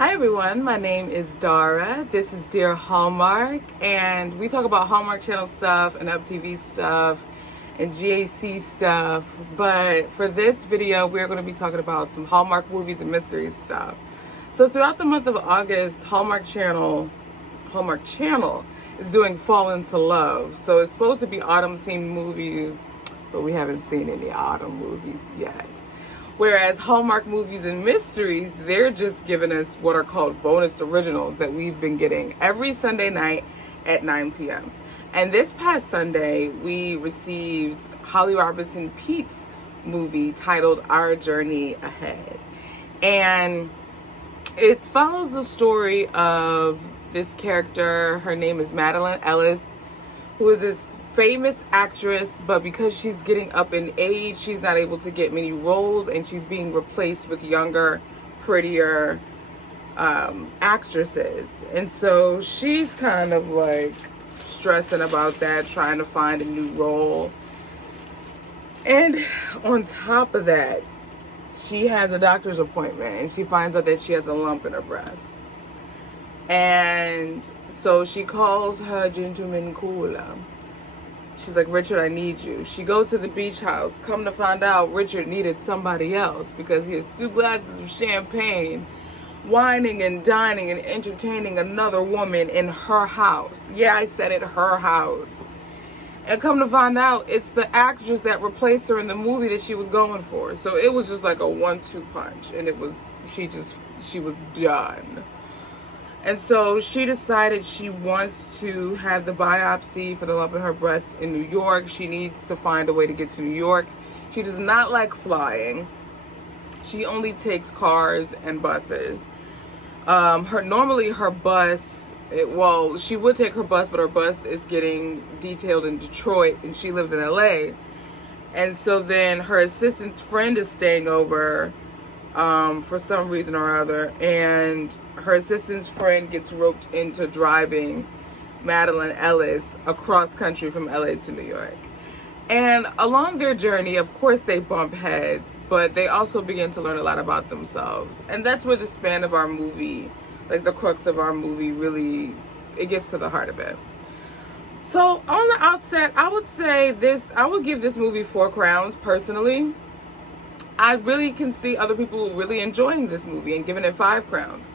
Hi everyone, my name is Dara. This is Dear Hallmark, and we talk about Hallmark Channel stuff and UpTV stuff and GAC stuff. But for this video, we're going to be talking about some Hallmark Movies and Mysteries stuff. So throughout the month of August, Hallmark Channel is doing Fall Into Love. So it's supposed to be autumn-themed movies, but we haven't seen any autumn movies yet. Whereas Hallmark Movies and Mysteries, they're just giving us what are called bonus originals that we've been getting every Sunday night at 9 p.m. And this past Sunday, we received Holly Robinson Peete's movie titled Our Journey Ahead. And it follows the story of this character. Her name is Madeline Ellis, who is this famous actress, but because she's getting up in age, she's not able to get many roles, and she's being replaced with younger, prettier actresses. And so she's kind of like stressing about that, trying to find a new role. And on top of that, she has a doctor's appointment, and she finds out that she has a lump in her breast. And so she calls her gentleman cooler. She's like, Richard, I need you. She goes to the beach house. Come to find out, Richard needed somebody else because he has 2 glasses of champagne, whining and dining and entertaining another woman in her house. Yeah, I said it, her house. And come to find out, it's the actress that replaced her in the movie that she was going for. So it was just like a 1-2 punch, and she was done. And so she decided she wants to have the biopsy for the lump in her breast in New York. She needs to find a way to get to New York. She does not like flying. She only takes cars and buses. Normally her bus, she would take her bus, but her bus is getting detailed in Detroit, and she lives in LA. And so then her assistant's friend is staying over for some reason or other, and her assistant's friend gets roped into driving Madeline Ellis across country from LA to New York. And along their journey, of course, they bump heads, but they also begin to learn a lot about themselves. And that's where the span of our movie, like the crux of our movie, really, it gets to the heart of it. So on the outset, I would give this movie 4 crowns personally. I really can see other people really enjoying this movie and giving it 5 crowns.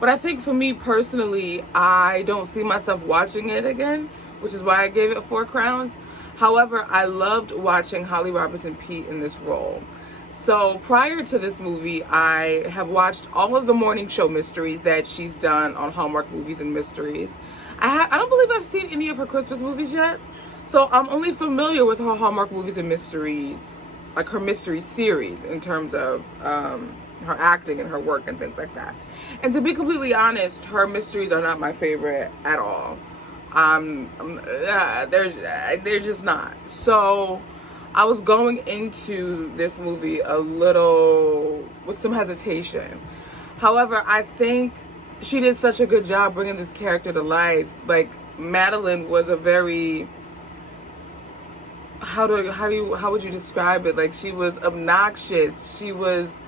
But I think for me personally, I don't see myself watching it again, which is why I gave it 4 crowns. However, I loved watching Holly Robinson Peete in this role. So prior to this movie, I have watched all of the morning show mysteries that she's done on Hallmark Movies and Mysteries. I don't believe I've seen any of her Christmas movies yet. So I'm only familiar with her Hallmark Movies and Mysteries, like her mystery series in terms of her acting and her work and things like that. And to be completely honest, her mysteries are not my favorite at all. They're just not. So I was going into this movie a little with some hesitation. However, I think she did such a good job bringing this character to life. Like, Madeline was a very, how would you describe it? Like, she was obnoxious. She was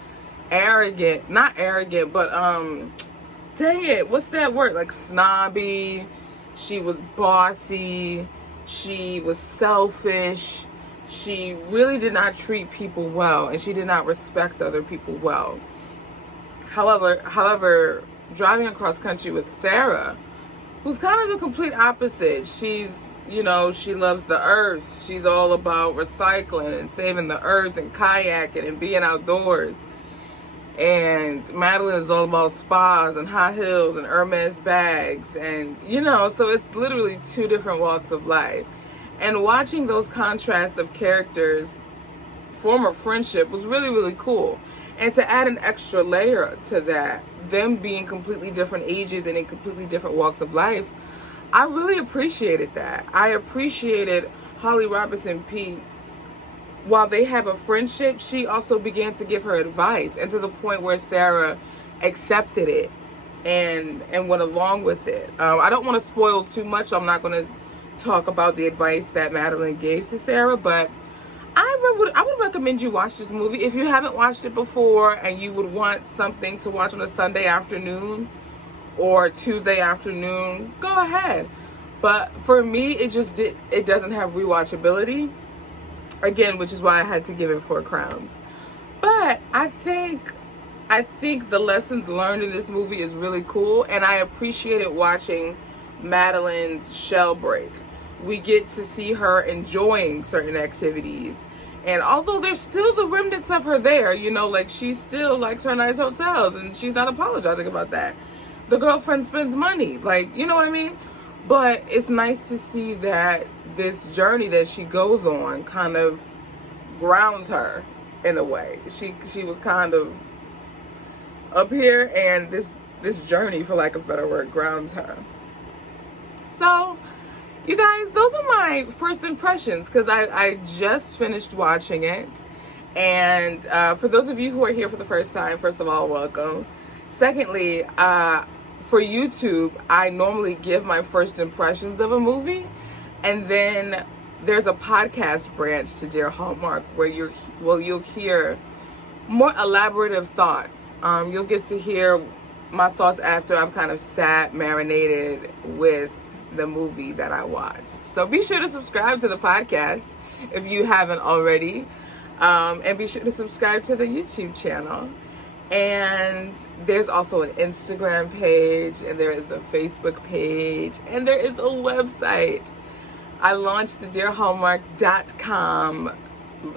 arrogant, not arrogant, but dang it, what's that word? Like snobby. She was bossy. She was selfish. She really did not treat people well, and she did not respect other people well. However, driving across country with Sarah, who's kind of the complete opposite. She's, she loves the earth. She's all about recycling and saving the earth and kayaking and being outdoors. And Madeline is all about spas and high heels and Hermes bags. And, so it's literally 2 different walks of life. And watching those contrasts of characters form a friendship was really, really cool. And to add an extra layer to that, them being completely different ages and in completely different walks of life, I really appreciated that. I appreciated Holly Robinson Peete. While they have a friendship, she also began to give her advice, and to the point where Sarah accepted it and went along with it. I don't want to spoil too much, so I'm not going to talk about the advice that Madeline gave to Sarah, but I I would recommend you watch this movie. If you haven't watched it before and you would want something to watch on a Sunday afternoon or Tuesday afternoon, go ahead. But for me, it doesn't have rewatchability. Again, which is why I had to give it 4 crowns. But I think the lessons learned in this movie is really cool, and I appreciated watching Madeline's shell break. We get to see her enjoying certain activities, and although there's still the remnants of her there, you know, like she still likes her nice hotels, and she's not apologizing about that. The girlfriend spends money, like, you know what I mean? But it's nice to see that this journey that she goes on kind of grounds her in a way. She was kind of up here, and this journey, for lack of a better word, grounds her. So, you guys, those are my first impressions, because I just finished watching it. And for those of you who are here for the first time, first of all, welcome. Secondly, for YouTube, I normally give my first impressions of a movie, and then there's a podcast branch to Dear Hallmark where you'll hear more elaborative thoughts. You'll get to hear my thoughts after I've kind of marinated with the movie that I watched. So be sure to subscribe to the podcast if you haven't already, and be sure to subscribe to the YouTube channel. And there's also an Instagram page, and there is a Facebook page, and there is a website. I launched the DearHallmark.com.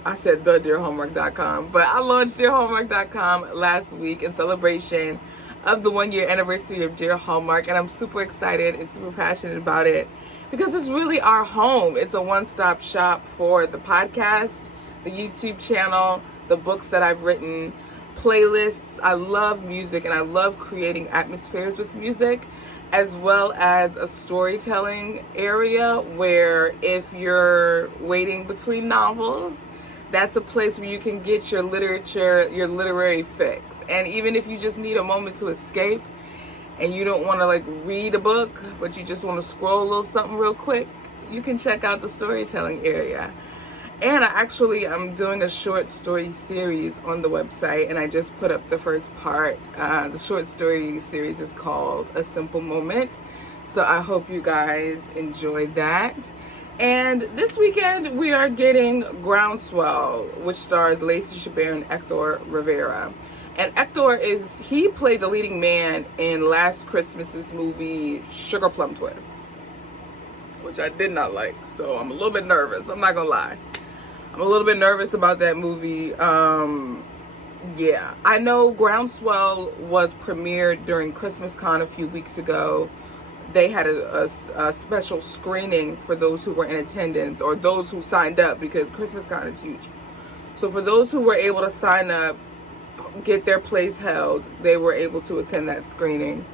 I said the DearHallmark.com, but I launched DearHallmark.com last week in celebration of the 1-year anniversary of Dear Hallmark, and I'm super excited and super passionate about it because it's really our home. It's a one-stop shop for the podcast, the YouTube channel, the books that I've written, playlists. I love music, and I love creating atmospheres with music, as well as a storytelling area where if you're waiting between novels, that's a place where you can get your literature, your literary fix. And even if you just need a moment to escape and you don't want to like read a book, but you just want to scroll a little something real quick, you can check out the storytelling area. And I'm doing a short story series on the website, and I just put up the first part. The short story series is called A Simple Moment. So I hope you guys enjoy that. And this weekend we are getting Groundswell, which stars Lacey Chabert and Hector Rivera. And Hector he played the leading man in last Christmas's movie Sugar Plum Twist, which I did not like. So I'm a little bit nervous. I'm not gonna lie. I'm a little bit nervous about that movie. Yeah, I know Groundswell was premiered during Christmas Con a few weeks ago. They had a special screening for those who were in attendance, or those who signed up, because Christmas Con is huge. So for those who were able to sign up, get their place held, they were able to attend that screening.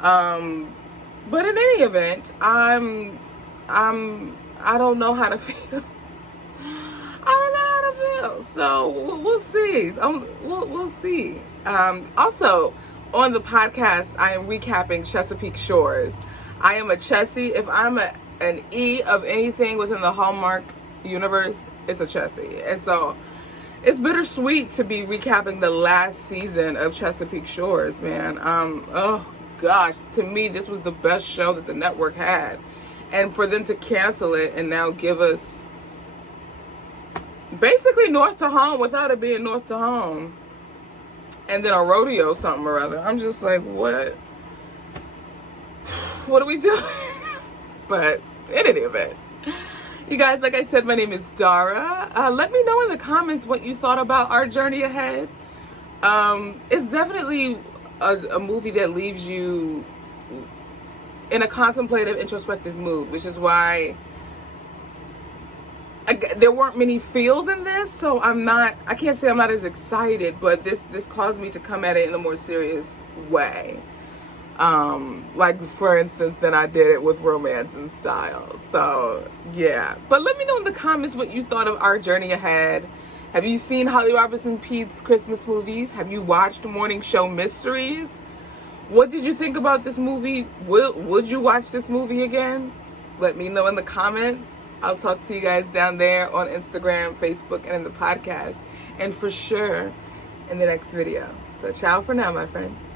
But in any event, I don't know how to feel. I don't know how to feel, so we'll see. We'll see. Also, on the podcast, I am recapping Chesapeake Shores. I am a Chessie. If I'm an E of anything within the Hallmark universe, it's a Chessie. And so it's bittersweet to be recapping the last season of Chesapeake Shores, man. Oh gosh, to me, this was the best show that the network had. And for them to cancel it and now give us basically North to Home without it being North to Home, and then a rodeo something or other, I'm just like, what are we doing? But in any event, you guys, like I said, my name is Dara. Let me know in the comments what you thought about our journey ahead. It's definitely a movie that leaves you in a contemplative, introspective mood, which is why there weren't many feels in this, so I can't say I'm not as excited, but this caused me to come at it in a more serious way. Like, for instance, than I did it with Romance and Style. So, yeah. But let me know in the comments what you thought of our journey ahead. Have you seen Holly Robinson Peete's Christmas movies? Have you watched Morning Show Mysteries? What did you think about this movie? Would you watch this movie again? Let me know in the comments. I'll talk to you guys down there on Instagram, Facebook, and in the podcast. And for sure in the next video. So ciao for now, my friends.